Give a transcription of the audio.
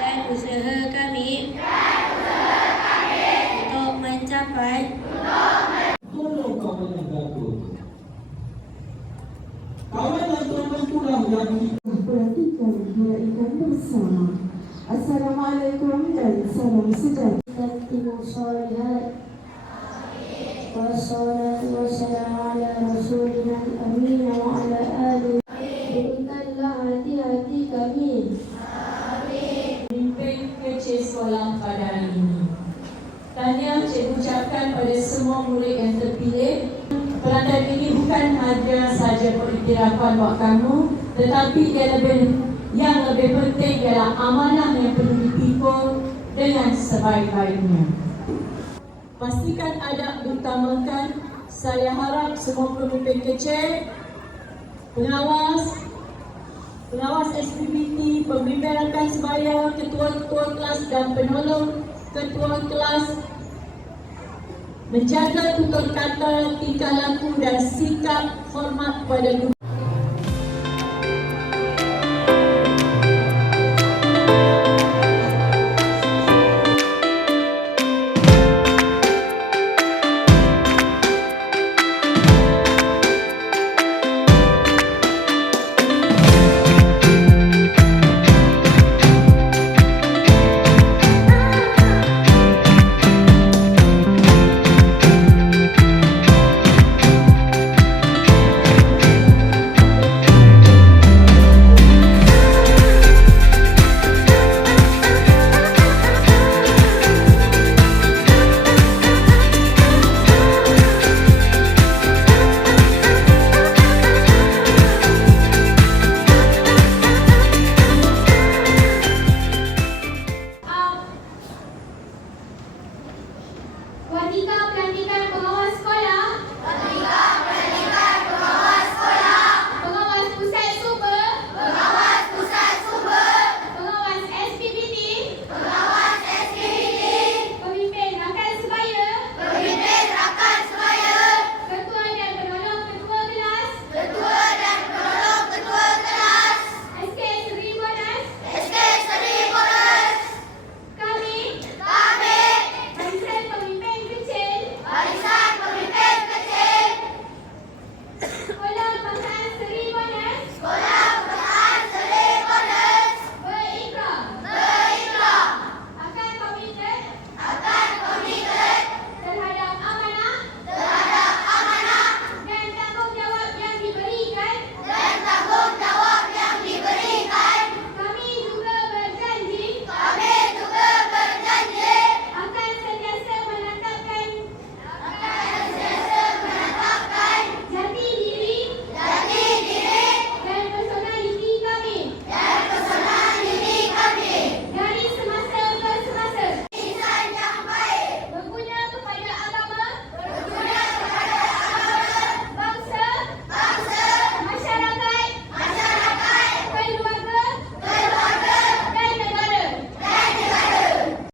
dan usaha kami untuk mencapai tolong kawan yang bagus. Kawan yang terbentuklah yang perhatikan meraikan bersama. Assalamualaikum dan salam sejahtera. Timur Solihat. Wassalatu wassalamu ala rasulina amin wa ala alihi. Berikanlah hati-hati kami. Pemimpin kecil sekolah pada hari ini. Tahniah cikgu ucapkan pada semua murid yang terpilih. Perantan ini bukan hanya saja periktirafan buat kamu, tetapi yang lebih penting ialah amanah yang perlu dipikul dengan sebaik-baiknya. Pastikan adab diutamakan. Saya harap semua pemimpin kecil, pengawas SPBT, pembimbing rakan sebaya, ketua-ketua kelas dan penolong ketua kelas menjaga tutur kata, tingkah laku dan sikap hormat pada guru.